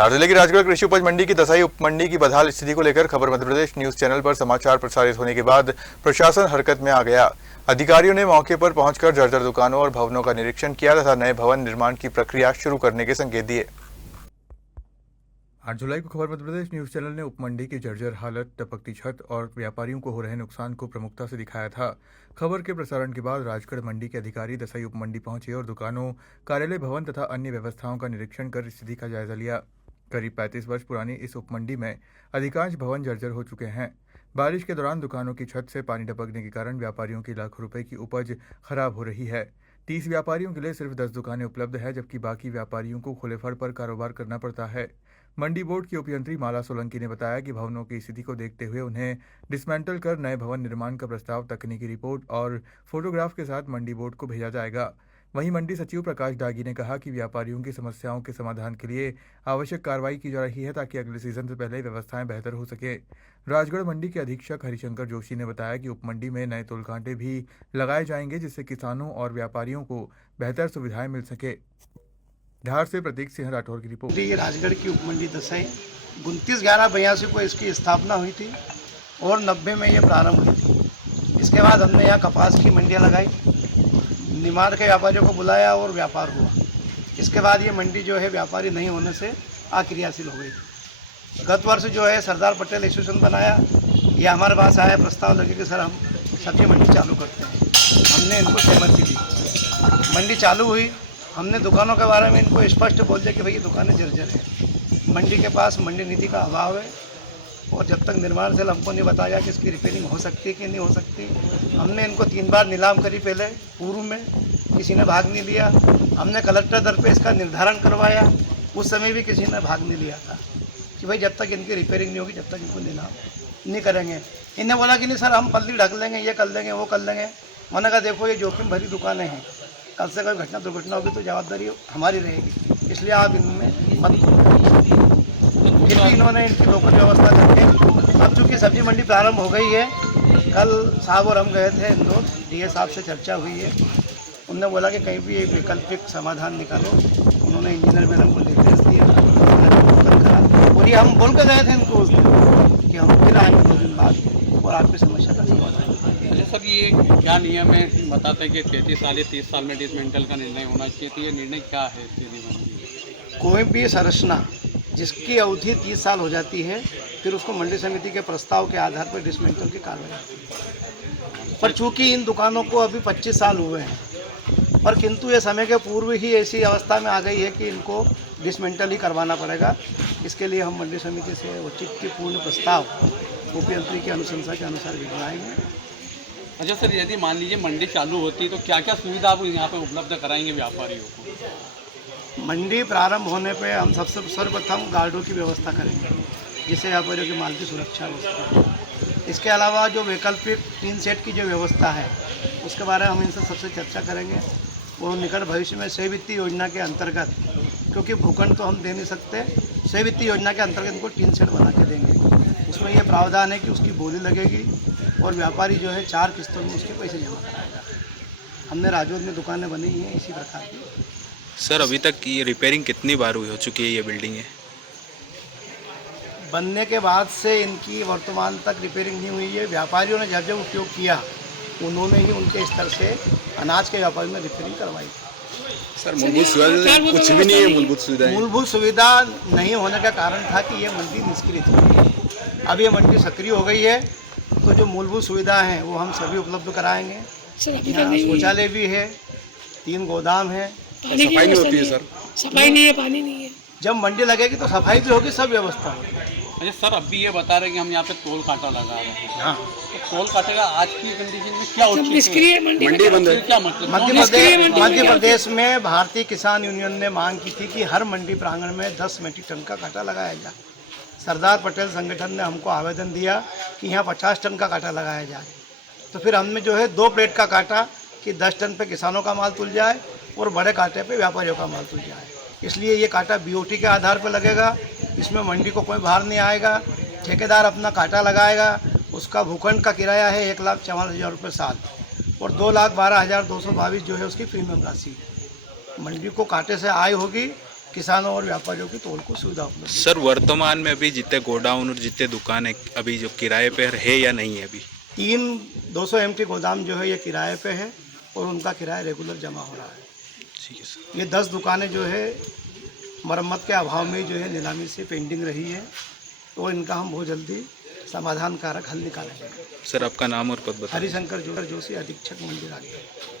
धार जिले की राजगढ़ कृषि उपज मंडी की दसाई उपमंडी की बदहाल स्थिति को लेकर खबर मध्य प्रदेश न्यूज चैनल पर समाचार प्रसारित होने के बाद प्रशासन हरकत में आ गया। अधिकारियों ने मौके पर पहुंचकर जर्जर दुकानों और भवनों का निरीक्षण किया तथा नए भवन निर्माण की प्रक्रिया शुरू करने के संकेत दिए। 8 जुलाई को खबर मध्य प्रदेश न्यूज चैनल ने उपमंडी की जर्जर हालत, टपकती छत और व्यापारियों को हो रहे नुकसान को प्रमुखता से दिखाया था। खबर के प्रसारण के बाद राजगढ़ मंडी के अधिकारी दसाई उपमंडी पहुंचे और दुकानों, कार्यालय भवन तथा अन्य व्यवस्थाओं का निरीक्षण कर स्थिति का जायजा लिया। करीब 35 वर्ष पुरानी इस उपमंडी में अधिकांश भवन जर्जर हो चुके हैं। बारिश के दौरान दुकानों की छत से पानी टपकने के कारण व्यापारियों की लाखों रुपए की उपज खराब हो रही है। 30 व्यापारियों के लिए सिर्फ 10 दुकानें उपलब्ध है, जबकि बाकी व्यापारियों को खुले फड़ पर कारोबार करना पड़ता है। मंडी बोर्ड की उपयंत्री माला सोलंकी ने बताया कि भवनों की स्थिति को देखते हुए उन्हें डिसमेंटल कर नए भवन निर्माण का प्रस्ताव तकनीकी रिपोर्ट और फोटोग्राफ के साथ मंडी बोर्ड को भेजा जाएगा। वहीं मंडी सचिव प्रकाश डागी ने कहा कि व्यापारियों की समस्याओं के समाधान के लिए आवश्यक कार्रवाई की जा रही है ताकि अगले सीजन से पहले व्यवस्थाएं बेहतर हो सके। राजगढ़ मंडी के अधीक्षक हरिशंकर जोशी ने बताया कि उपमंडी में नए तोलकांटे भी लगाए जाएंगे, जिससे किसानों और व्यापारियों को बेहतर सुविधाएं मिल सके। धार से प्रतीक सिंह राठौर की रिपोर्ट। राजगढ़ की उपमंडी दसाई 29/11/82 को इसकी स्थापना हुई थी और 90 में ये प्रारंभ हुई थी। इसके बाद हमने यहाँ कपास की मंडियाँ लगाई, निर्माण के व्यापारियों को बुलाया और व्यापार हुआ। इसके बाद ये मंडी जो है व्यापारी नहीं होने से अक्रियाशील हो गई। गत वर्ष जो है सरदार पटेल एसोसिएशन बनाया, ये हमारे पास आया, प्रस्ताव लगे कि सर हम सब्जी मंडी चालू करते हैं। हमने इनको सहमति दी, मंडी चालू हुई। हमने दुकानों के बारे में इनको स्पष्ट बोल दिया कि भाई ये दुकानें जर्जर है, मंडी के पास मंडी नीति का अभाव है और जब तक निर्माण सेल हमको नहीं बताया कि इसकी रिपेयरिंग हो सकती है कि नहीं हो सकती। हमने इनको 3 बार नीलाम करी, पहले पूर्व में किसी ने भाग नहीं लिया। हमने कलेक्टर दर पे इसका निर्धारण करवाया, उस समय भी किसी ने भाग नहीं लिया था कि भाई जब तक इनकी रिपेयरिंग नहीं होगी जब तक इनको नीलाम नहीं करेंगे। इन्हें बोला कि नहीं सर हम पल्ली ढक लेंगे, ये कर लेंगे, वो कर लेंगे। मैंने कहा देखो ये जोखिम भरी दुकानें हैं, कल से कोई घटना दुर्घटना होगी तो जवाबदारी हमारी रहेगी, इसलिए आप इनमें मत करो। फिर भी इन्होंने इनकी लोकल व्यवस्था करके अब चूँकि सब्जी मंडी प्रारंभ हो गई है, कल साहब और हम गए थे इंदौर, डीए साहब से चर्चा हुई है। उन्होंने बोला कि कहीं भी एक वैकल्पिक समाधान निकालो। उन्होंने इंजीनियर मैडम को निर्देश दिया और ये हम बोल कर गए थे इनको उस दिन कि हम फिर आएंगे 2 दिन बाद और आपकी समस्या का समाधान। अच्छा सर, ये क्या नियम है? बताते हैं कि 33 साल या 30 साल में डिसमेंटल का निर्णय होना चाहिए, तो ये निर्णय क्या है स्थिति? कोई भी संरचना जिसकी अवधि 30 साल हो जाती है, फिर उसको मंडी समिति के प्रस्ताव के आधार पर डिसमेंटल की कार्रवाई होती है। पर चूंकि इन दुकानों को अभी 25 साल हुए हैं, पर किंतु ये समय के पूर्व ही ऐसी अवस्था में आ गई है कि इनको डिसमेंटल ही करवाना पड़ेगा। इसके लिए हम मंडी समिति से औचित्यपूर्ण प्रस्ताव उपयंत्री की अनुशंसा के अनुसार भिजवाएंगे। अच्छा सर, यदि मान लीजिए मंडी चालू होती है तो क्या क्या सुविधा आप यहाँ पे उपलब्ध कराएंगे व्यापारियों को? मंडी प्रारंभ होने पे हम सबसे सर्वप्रथम गार्डों की व्यवस्था करेंगे, जिससे व्यापारियों की माल की सुरक्षा हो सके। इसके अलावा जो वैकल्पिक टीन सेट की जो व्यवस्था है उसके बारे में हम इनसे सबसे चर्चा करेंगे और निकट भविष्य में क्षय वित्तीय योजना के अंतर्गत, क्योंकि भूखंड तो हम दे नहीं सकते, क्षय वित्तीय योजना के अंतर्गत इनको टीन सेट बना के देंगे। उसमें यह प्रावधान है कि उसकी बोली लगेगी और व्यापारी जो है 4 किस्तों में उसके पैसे जमा कराएगा। हमने राजौर में दुकानें बनी हैं इसी प्रकार की। सर, अभी तक ये रिपेयरिंग कितनी बार हुई हो चुकी है ये बिल्डिंगें? बनने के बाद से इनकी वर्तमान तक रिपेयरिंग नहीं हुई है। व्यापारियों ने जब जब उपयोग किया उन्होंने ही उनके स्तर से अनाज के व्यापारी में रिपेयरिंग करवाई। सर, मूलभूत सुविधा कुछ भी नहीं है। मूलभूत सुविधा नहीं होने का कारण था कि ये मंडी निष्क्रिय थी। अब ये मंडी सक्रिय हो गई है तो जो मूलभूत सुविधा हैं वो हम सभी उपलब्ध कराएंगे। यहाँ शौचालय भी है, 3 गोदाम है। सफाई नहीं होती है सर? सफाई नहीं है, पानी नहीं है। जब मंडी लगेगी तो सफाई भी होगी, सब व्यवस्था होगी। अच्छा सर, अभी ये बता रहे हैं कि हम यहाँ पे टोल कांटा लगा रहे हैं। हाँ, तो टोल कांटे का आज की कंडीशन में क्या निष्क्रिय मंडी बंद है? क्या मतलब? मध्य प्रदेश में भारतीय किसान यूनियन ने मांग की थी कि हर मंडी प्रांगण में 10 मीट्रिक टन का कांटा लगाया जाए। सरदार पटेल संगठन ने हमको आवेदन दिया कि यहाँ 50 टन का कांटा लगाया जाए। तो फिर हमने जो है 2 प्लेट का काटा कि 10 टन पे किसानों का माल तुल जाए और बड़े कांटे पे व्यापारियों का माल तुल जाए। इसलिए ये कांटा बीओटी के आधार पर लगेगा, इसमें मंडी को कोई बाहर नहीं आएगा। ठेकेदार अपना कांटा लगाएगा, उसका भूखंड का किराया है 1,54,000 रुपये साल और 2,12,222 जो है उसकी प्रीमियम राशि। मंडी को कांटे से आय होगी किसानों और व्यापारियों की तोल को सुविधा उपलब्ध। सर वर्तमान में अभी जितने गोडाउन और जितने दुकान है अभी जो किराए पे है या नहीं है अभी? 200 MT गोदाम जो है ये किराए पे है और उनका किराया रेगुलर जमा हो रहा है। ठीक है सर। ये 10 दुकानें जो है मरम्मत के अभाव में जो है नीलामी से पेंडिंग रही है, तो इनका हम बहुत जल्दी समाधान कारक हल निकालेंगे। सर आपका नाम और पद बताइए। हरिशंकर जोशी, अधीक्षक मंडी राजगढ़।